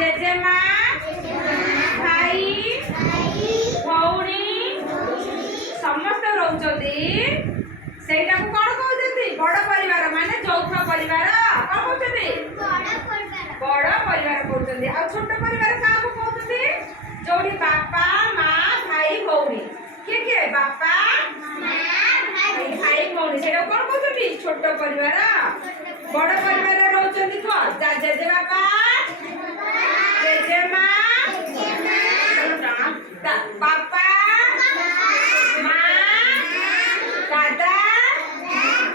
जेजेमा भाई भौणी समस्त रोचंदी सेटा को कोन कहउछथि बड़ परिवार माने यौथ परिवार कोन कहउछथि बड़ परिवार कहउछथि आ छोट परिवार का को कहउछथि जोडी बापा मां भाई भौणी के बापा मां भाई भौणी सेटा कोन कहउछथि छोट परिवार बड़ परिवार रोचंदी को जेजे बापा जेजेमा बापा मां दादा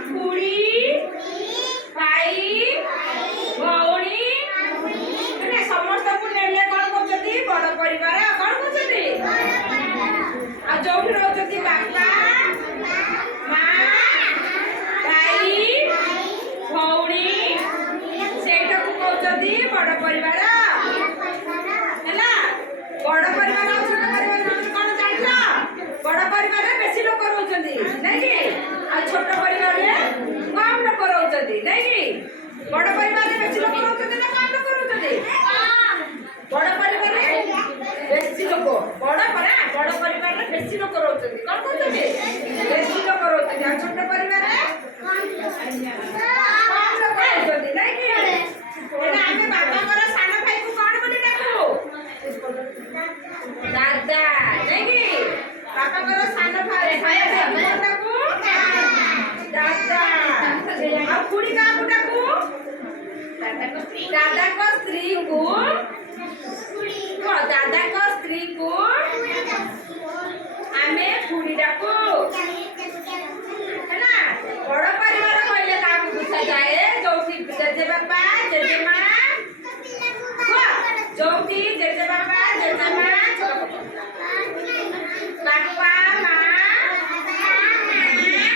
खुड़ी भाई भौणी समस्त को नेले कोन कहउछथि बड़ परिवार कोन कहउछथि आ जोठी रहउछथि बापा मां भाई भौणी सेटा को कहउछथि बड़ परिवार हैला बड़ परिवार और छोट परिवार में कोन जानिला बड़ परिवार में बेसी लोग रहउछथि नै कि आ छोट परिवार में कम लोग रहउछथि नै कि बड़ परिवार में बेसी लोग रहउछथि ना कम लोग रहउछथि बड़ परिवार में बेसी लोग बड़ परिवार में बेसी लोग रहउछथि कोन कहउछथि बेसी लोग रहउछथि आ छोट परिवार में कम लोग रहउछथि नै कि एना आमे बाबा कर साना भाई को कोन बोली डाकू दादा नै कि बाबा कर साना भाई कोन डाकू दादा आ खुड़ी का को डाकू दादा को स्त्री को दादा को स्त्री को आमे खुड़ी डाकू है ना बड़ परिवार कहले का को पूछा जाए जोठी जेजे बापा जेजेमा जोठी जेजे बापा जेजेमा बापा मां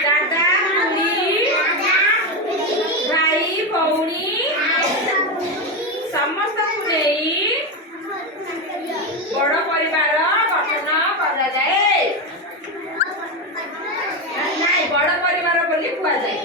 दादा खुड़ी भाई भौणी समस्त को नहीं बड़ परिवार गठन करा जाए नहीं बड़ परिवार बोली कुआ जाए।